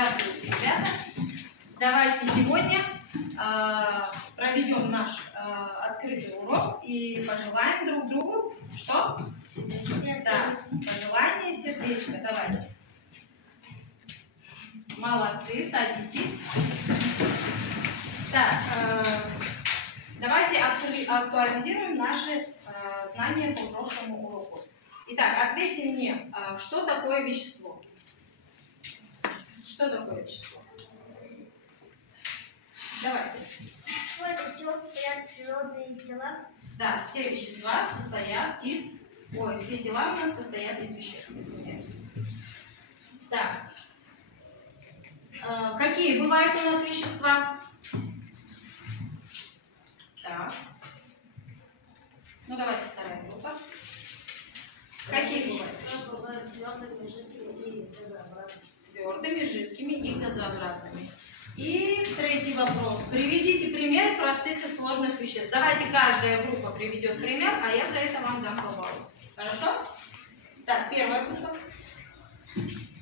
Здравствуйте, ребята! Давайте сегодня проведем наш открытый урок и пожелаем друг другу что? Да, пожелание сердечко. Давайте. Молодцы, садитесь. Так, давайте актуализируем наши знания по прошлому уроку. Итак, ответьте мне, что такое вещество? Что такое вещество? Давайте. Что это все состоят природные тела? Да, все вещества состоят из... Ой, все тела у нас состоят из веществ. Извиняюсь. Так. Какие бывают у нас вещества? Так. Ну, давайте вторая группа. Какие бывают? Твердыми, жидкими и газообразными. Твердыми, жидкими и газообразными. И третий вопрос. Приведите пример простых и сложных веществ. Давайте каждая группа приведет пример, а я за это вам дам по баллу. Хорошо? Так, первая группа.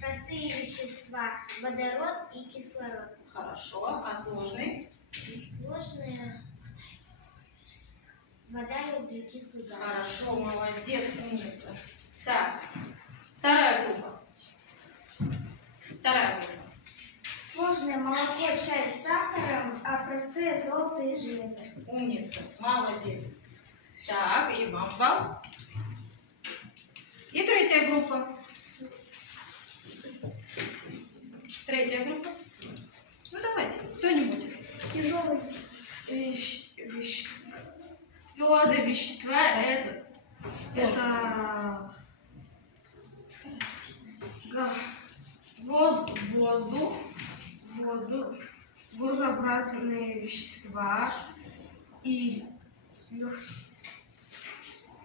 Простые вещества. Водород и кислород. Хорошо. А сложные? И сложные. Вода и углекислый газ. Хорошо, молодец, умница. Так, вторая группа. Вторая группа. Сложное молоко, чай с сахаром, а простые золото и железо. Умница, молодец. Так, и вам балл. И третья группа. Третья группа. Ну давайте, кто-нибудь. Тяжелые Твердые вещества это воздух, газообразные вещества и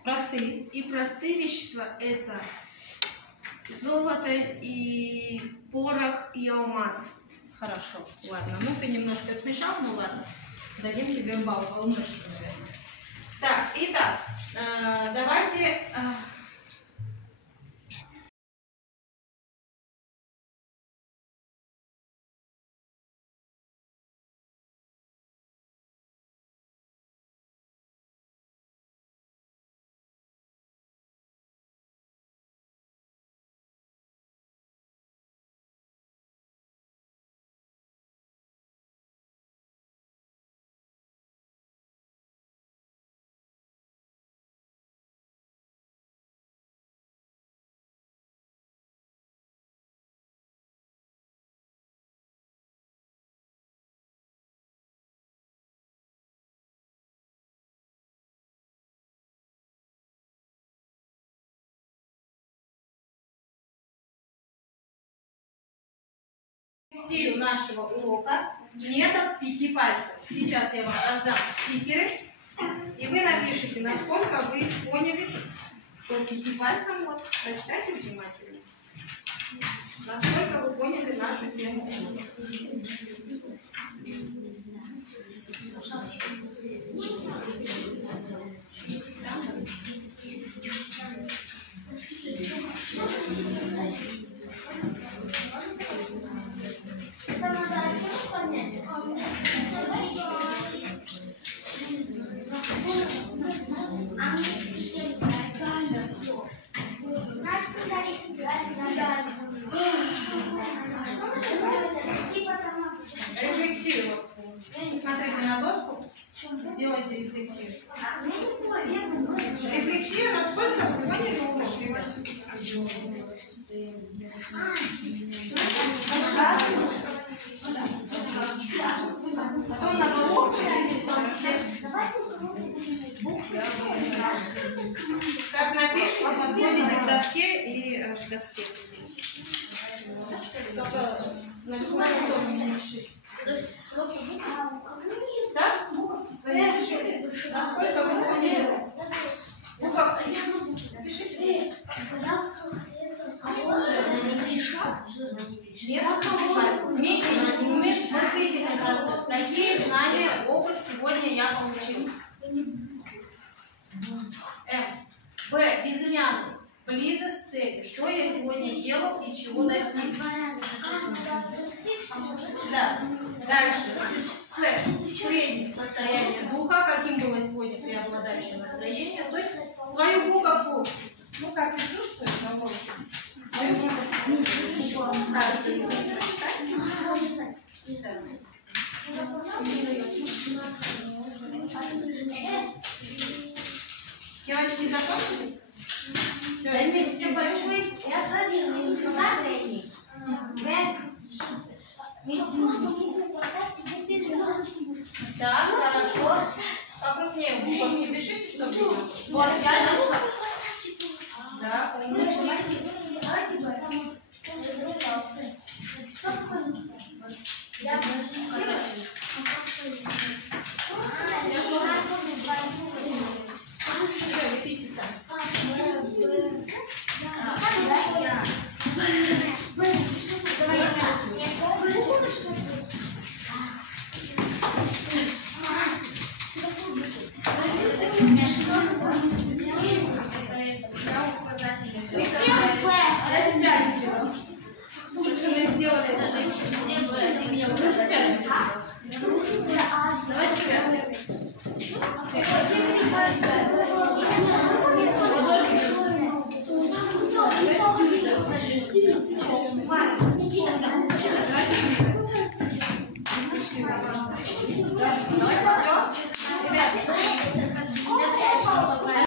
Простые. простые вещества это золото и порох и алмаз. Хорошо, ладно. Ну ты немножко смешал, ну ладно. Дадим тебе балл, полночный, наверное. Так, итак, давайте... Рефлексию нашего урока метод 5 пальцев. Сейчас я вам раздам стикеры, и вы напишите, насколько вы поняли по 5 пальцам. Вот, прочитайте внимательно. Насколько вы поняли нашу тему. Рефлексию. Смотрите на доску. Сделайте рефлексию. Рефлексию, насколько вы поняли урок. Потом на доску. Как напишите, подходите к доске и к доске. Только на да? Буковки свои пишите. Насколько вы поняли? Буковки. Пишите. Нет, мыслительный процесс. Какие знания, опыт сегодня я получил? Б. Безымянный. Близость к цели. Что я сегодня делал и чего достиг? Да. Дальше. С средним состоянием духа, каким было сегодня преобладающее настроение. То есть свою буковку, ну как ты чувствуешь, набор? Свою буковку. Девочки, закончили? Все, Всем большой. Я забила.